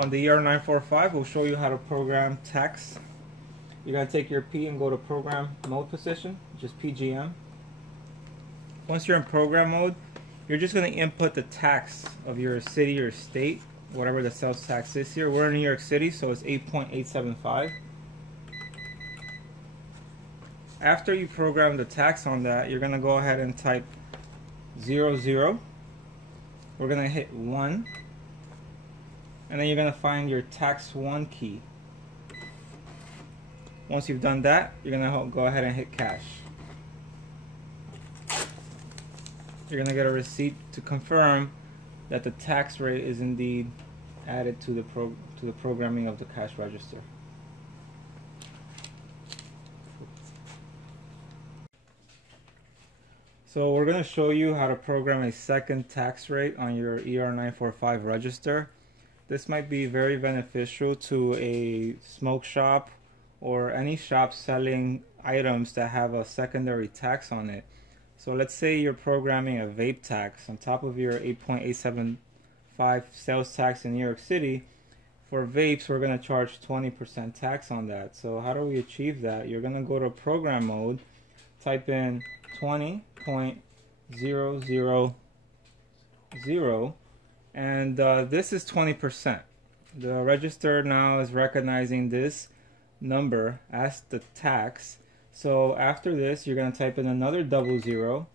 On the ER-915, we'll show you how to program tax. You're going to take your P and go to program mode position, just PGM. Once you're in program mode, you're just going to input the tax of your city or state, whatever the sales tax is here. We're in New York City, so it's 8.875. After you program the tax on that, you're going to go ahead and type 00. We're going to hit 1. And then you're going to find your tax 1 key. Once you've done that, you're going to go ahead and hit cash. You're going to get a receipt to confirm that the tax rate is indeed added to the programming of the cash register. So we're going to show you how to program a second tax rate on your ER-945 register. This might be very beneficial to a smoke shop or any shop selling items that have a secondary tax on it. So let's say you're programming a vape tax on top of your 8.875 sales tax in New York City. For vapes, we're going to charge 20% tax on that. So how do we achieve that? You're going to go to program mode, type in 20.000, and this is 20%. The register now is recognizing this number as the tax. So after this, you're going to type in another 00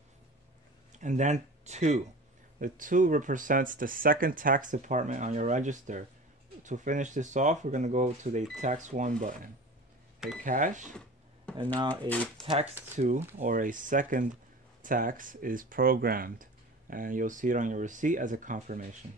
and then 2. The 2 represents the second tax department on your register. To finish this off, we're going to go to the tax 1 button. Hit cash. And now a tax 2, or a second tax, is programmed, and you'll see it on your receipt as a confirmation.